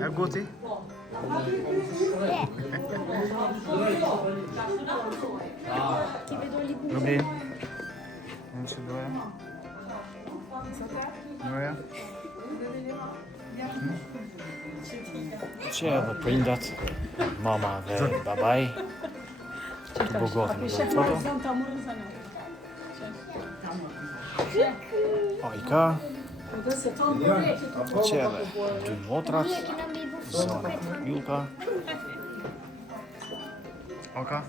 Ja goti. Rubin. Në që doja? Doja? Që edhe prindat, mama dhe babaj, të bogotin në foto. O i ka, që edhe dy motrat, zona Julka. Oka?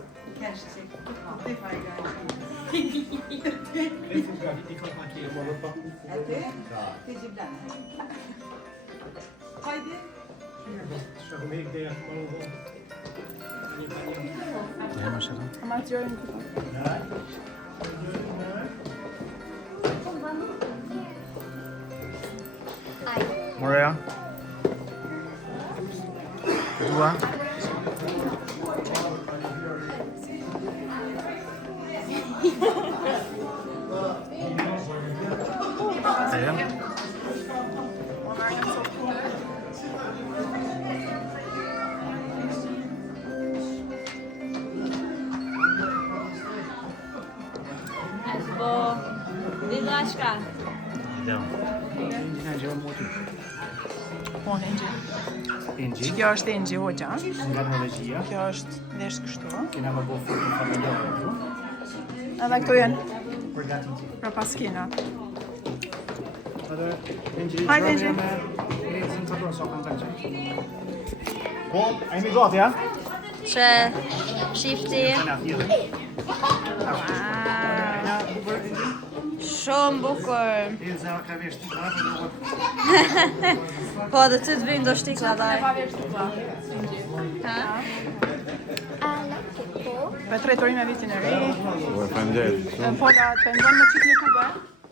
Ne më shëta? Amatërin këta. Moreja? Dua? Eja? Bo, Lidashka. Idem. Indina gjë motu. Po, Ingi. Ingi? Kjo është Ingi, hoqja. Nga Norvegjia. Kjo është vesh kështu. Kena më bëhë foto familjare këtu. Edhe këtu jenë Përgatiti. pra paskina. Ingi, Hajde, Ingi. Lezën të do, so kanë të që. Po, a jemi gati, ja? Që shifti. Ana, tjetër. Shumë bukur. Leza, ka vesh të gratë, Po dhe ty të vinë do shtikla dhaj. Ha? Me tretorin me vitin e ri. Faleminderit. Pola, të pengon me qik një tube.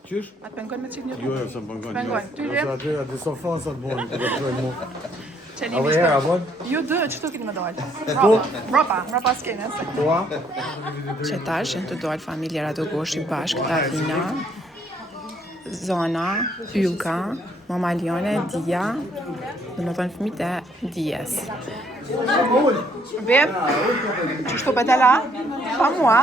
Qysh? Atë pengon me qik një Jo, tube. jo, se pëngon. Pengon. Ty Ose aty sofon sa të bën, të bëjmë mu. Qenimi Apo herë, apo? Ju dë, qëtu keni me dojnë? Tu? Mbrapa skenës. Ua? Që tash në të dojnë familje Radogoshi bashkë, Davina, Zona, Ylka, Mama Lione, Dia, dhe më thonë fëmijët e Dijes. Beb, qështu petela? Pa mua?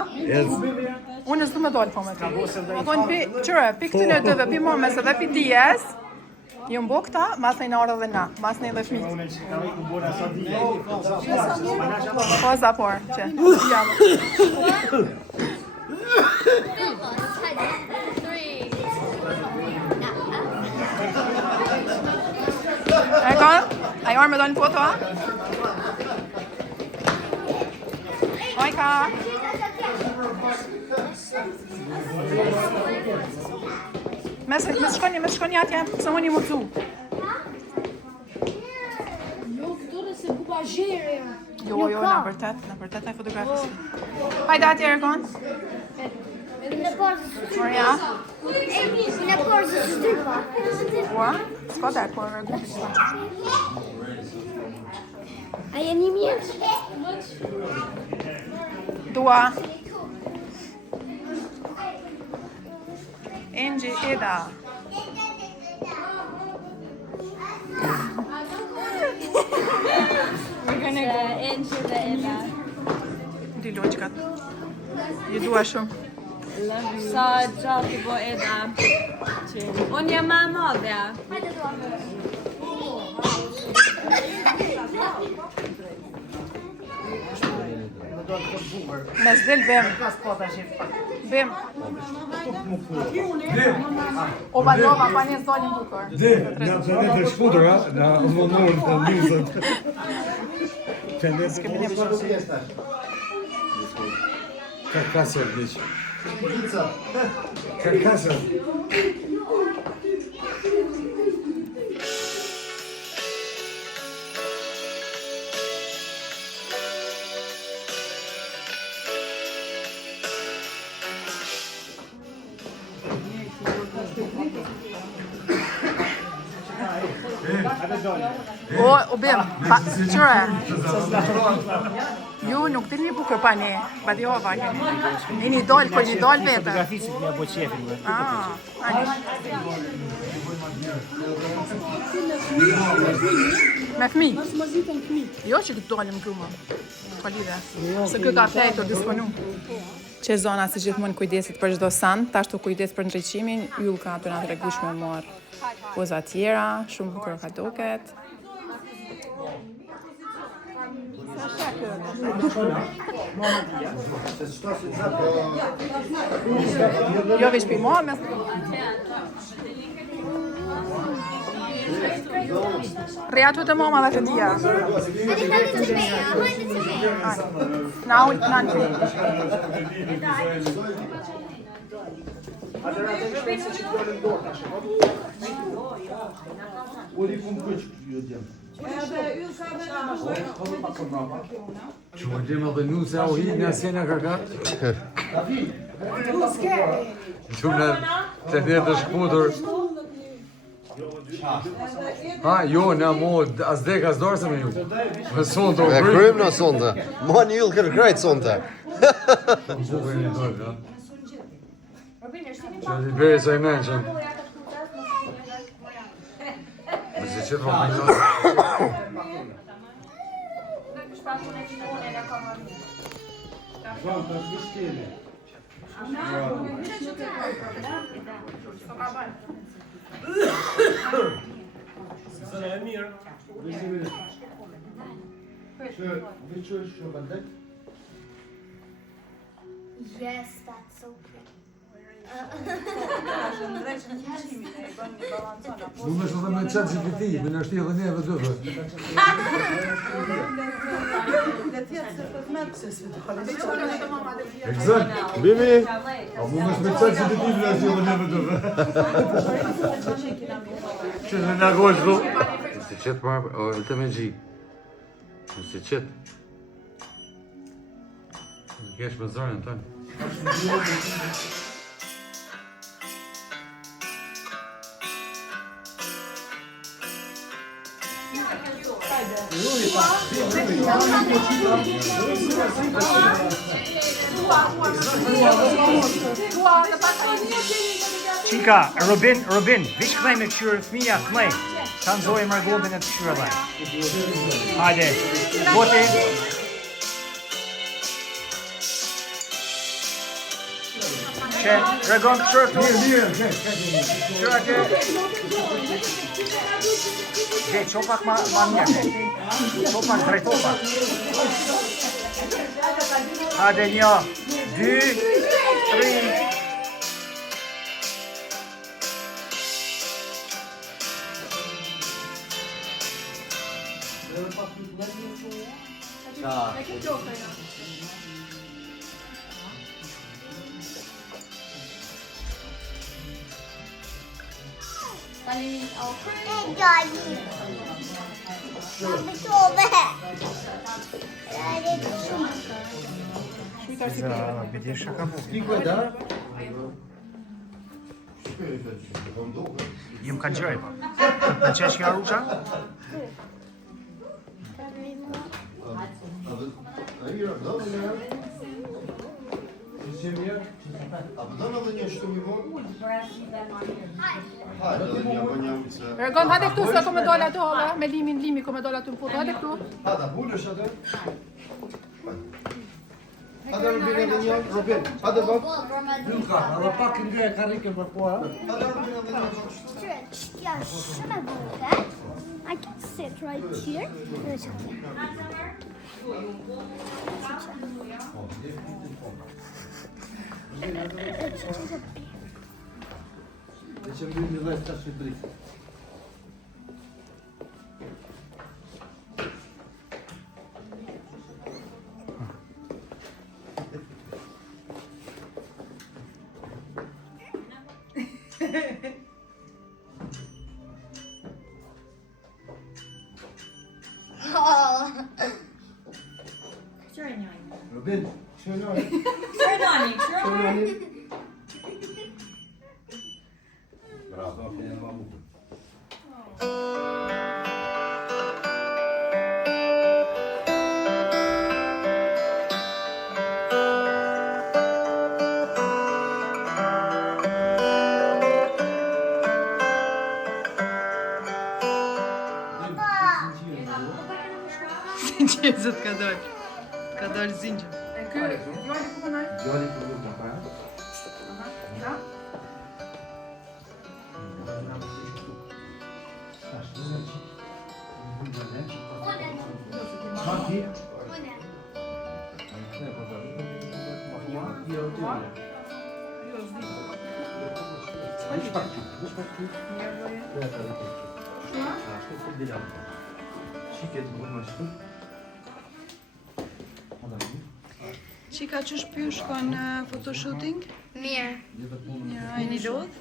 Unë s'du me dojnë po me ty. Më thonë pi, qëre, pi këtë në dëve, pi momës edhe pi Dijes, ju mbo këta, mas në orë dhe na, mas në edhe fëmijët. Po, zapor, që, jam. Erkan, a ju arë me do një foto, a? Ojka! Mes shkoni atje, se unë i mërzu. Jo, në vërtet e fotografisë. Hajde atje, Erkan. Maria? Në porë së dypa. Ua? S'ka dhe, po e regu. A jeni mirë? Dua. Ingi, Ida. We're gonna go into the Ida. Di loqkat. Ju dua shumë. Sa gjatë po Ida. Unë jam ma madhja. Me s'del bem. Bem. O balova, pa një s'dolin bukur. Na të shkudur, ha? Na umonurën të njëzët. S'kemi një përgjë. Karkasër, diqë. Karkasër. O bem, qëre? Ju nuk dilni bukur pa ne, ba di hova keni. Një dol, po një dol vete. Fotografisit nga bo qefin, me. Ani. Me fëmijë. Jo që këtë dolim këtu më. Ka lidhe. Se kë ka flejtë të disponu. Që zona si gjithmonë kujdesit për çdo sant, ashtu kujdes për ndriçimin, yll ka aty na tregush me marr poza tjera, shumë bukur ka duket. Jo veç pi mua, mes Reatu të mama dhe të tia. Na ullë, na në Që më gjemë dhe nuse au hi në asjena kaka. Që më të një të shkutur. Ha, jo, na mo, as dek, as dorë se me ju. Me sonte, o E krymë. krymë në sonte. Ma një yllë kërë krejtë sonte. Bukër një dorë, ha. Që t'i beri sa i menqëm. Me se qëtë më përgjën. Yes, that's so pretty. Mu me shë dhe me qatë GPT, me në shti edhe neve dëve. Exact. Bimi! A mu me shë me qatë GPT, me në shti edhe neve dëve. Që në nga gojë shru. Se qëtë marë, o, e të me gjikë. Se qëtë. Kesh me zarën tënë. Qika, Robin, vish kënej me këshyrë fëmija, kënej. Ta nëzoj Margodin e të këshyrë dhe. Hajde, boti. Që, regon këshyrë të. Këshyrë ke. Gje, qopak ma mirë. Qopak, drejtopak. Hajde, 1, 2, 3. Bidje shaka po. Jem ka gjëj po. Në qesh kjo Arusha? Regon, hajde këtu se ko me dola ato, me limi ko me dola ato në foto, hajde këtu. Hada, bulësh atë? Hada Robin edhe një, Robin. Hada bab. Julka, edhe pak ndje karikën për po, ha? Hada Robin edhe një. Yeah, should I do that? I can sit right here. Dhe që më një dhe të shqipëri. Robin, shënoj. Shënoj. Bravo, fjenë ma bukur. Qezët ka dalë. Ka dalë zingjë. E ky, djali ku punoj? Djali ku nuk ka. Ja. Qika që shpyu shkon në photoshooting? Mirë. Mirë, a një lodh?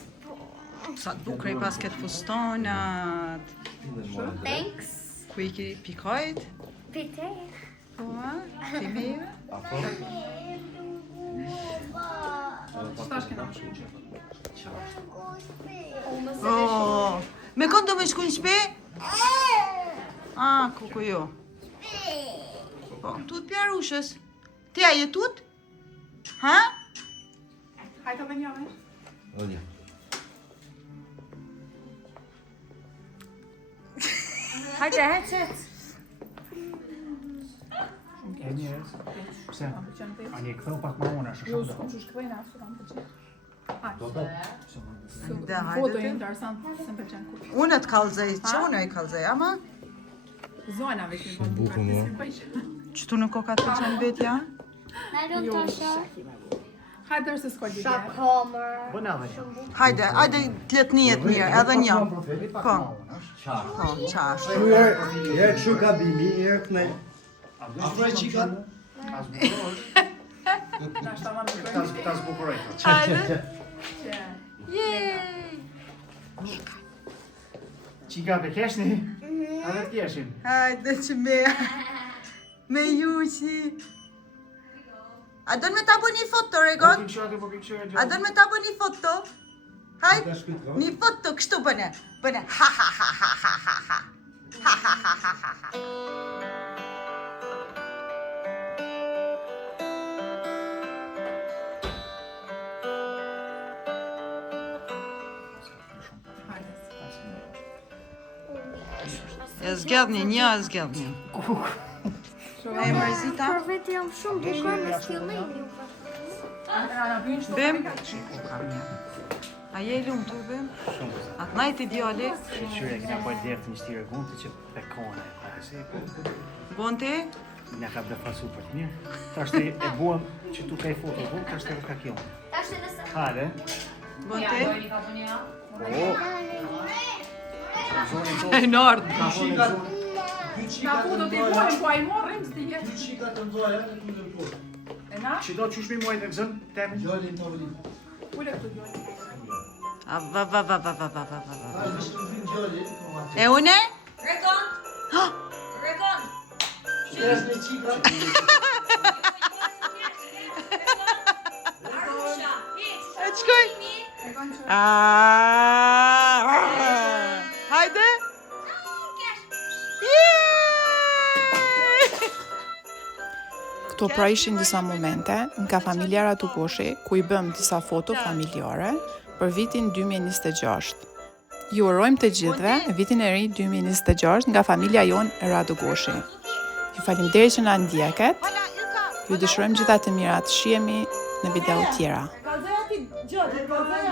Sa të bukre I pas këtë fustanat. Thanks. Ku I ki pikajt? Pite. Po, a? Ti mejve? Oh, me kënë do me shku në shpe? Kuku jo. Po, tu të pjarë ushës. Ti a jetut? Ha? Hajtë edhe një me? Olja. Hajde, heqet. E njerëz. Pse? A një këtheu pak ma unë, është shumë do. Që shkëvejnë ashtu kam të qenë. Da, Foto hajde. interesant, se më pëlqen kur. Unë të kallëzaj, që unë e kallëzaj, ama Zonave që Shumë bukur, mo. që tu nuk o ka të qenë vetja? Naron Tasha. Hajde se s'ka gjë. Homer. Bëna dhe një. Hajde, hajde të letë njët mirë, edhe një. Po, po, qash. Herë kështu ka bimi, herë kënej. Afroj qikat. Ta zbukuroj. Hajde. Qika pe keshni? A dhe t'jeshin? Hajde që me juqi. A dën me ta bo një foto, Regon? A dën me ta bo një foto? Hajde, një foto, kështu bëne. Bëne, ha ha ha ha ha ha ha. Ha ha ha ha ha ha. E zgjedh një, e zgjedh një. E mërzita? Për vetë jam shumë bukur me stillin. Bim? A je I lumë të bim? Atë najtë ideali? Qyre, kina pojtë djertë një shtire guntë që pekone. Gonti? Nga ka befasu për të mirë. Ta është e buëm që tu ka I foto guntë, ta është e ka kjo. Hajde. Gonti? E nardë. Dy qikat. Dy Na qikat foto të t'i mdoja. borim, po a I morrim s'ti jetë. Dy qikat të mdoja në kundër kur. E na? Që do qysh mi muajt e gëzën, temë? Djali në tavolinë. Ule këtu gjojnë. A va va va va va va va va. Ai është në djali, po ma. E une? Rekon. Rekon. Shkresh në qikat. Arusha, hiç. E të shkoj? Hajde? Këto pra ishin disa momente nga familjara Tukoshi ku I bëm disa foto familjare për vitin 2026. Ju urojmë të gjithëve vitin e ri 2026 nga familja jon e Radogoshi. Ju faleminderit që na ndjeket. Ju dëshirojmë gjitha të mirat, shihemi në video tjera. Kallëzoj aty gjotë, kallëzoj